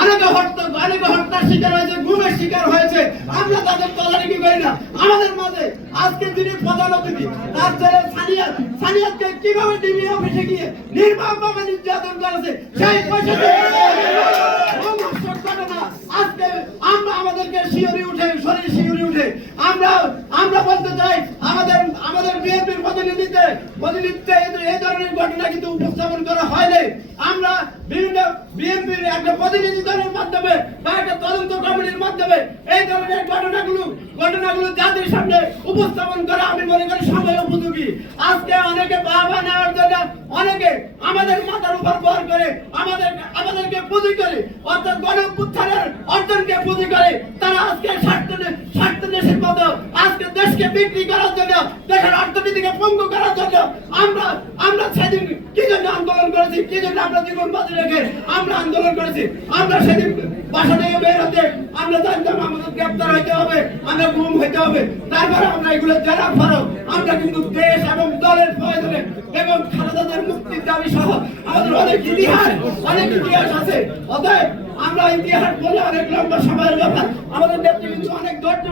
অনেকে হত্যার শিকার হয়েছে, গুমের শিকার হয়েছে। আমরা তাদের তদারকি করি না। আমাদের মাঝে আজকে যিনি প্রধান অতিথি, তার ছেলে সানিয়াতকে কিভাবে ডিবি অফিসে গিয়ে নির্মমভাবে নির্যাতন করেছে, সেই পয়সা আজকে আমরা আমাদেরকে শরীর শিউরে উঠে আমরা বলতে চাই, আমাদের বিএনপির প্রতিনিধিত্বে এই ধরনের ঘটনা কিন্তু উপস্থাপন করা হয়নি। আমরা বিভিন্ন বিএনপির একটা প্রতিনিধি দলের মাধ্যমে বা একটা তদন্ত কমিটির মাধ্যমে এই ধরনের ঘটনাগুলো জাতির সামনে উপস্থাপন করা আমি মনে করি সময় উপযোগী। আজকে অনেকে বাবা নেওয়ার জন্য অনেকে আমাদের মাথার উপর ভর করে আমাদেরকে পুঁজি করে, অর্থাৎ গণঅভ্যুত্থানের অর্জনকে পুঁজি করে তারা আজকে স্বার্থ দেশের মতো আজকে দেশকে বিক্রি করার জন্য, দেশের অর্থনীতিকে পঙ্গু করার জন্য আমরা সেদিন কি জন্য আন্দোলন করেছি, কি জন্য আমরা জীবন বাজি রেখে আমরা আন্দোলন করেছি। আমরা সেদিন বাসা থেকে বের হতে আমরা জানতাম আমাদের গ্রেপ্তার হইতে হবে, আমরা গুম হইতে হবে। তারপরে আমরা এগুলো জানার পরেও আমরা কিন্তু দেশ এবং দলের প্রয়োজনে এবং খালেদাদের মুক্তির দাবি সহ আমাদের অনেক ইতিহাস আছে। অতএব আমরা ইতিহাস বলে অনেক লম্বা সময়ের ব্যাপার, আমাদের নেতৃত্ব কিন্তু অনেক ধৈর্য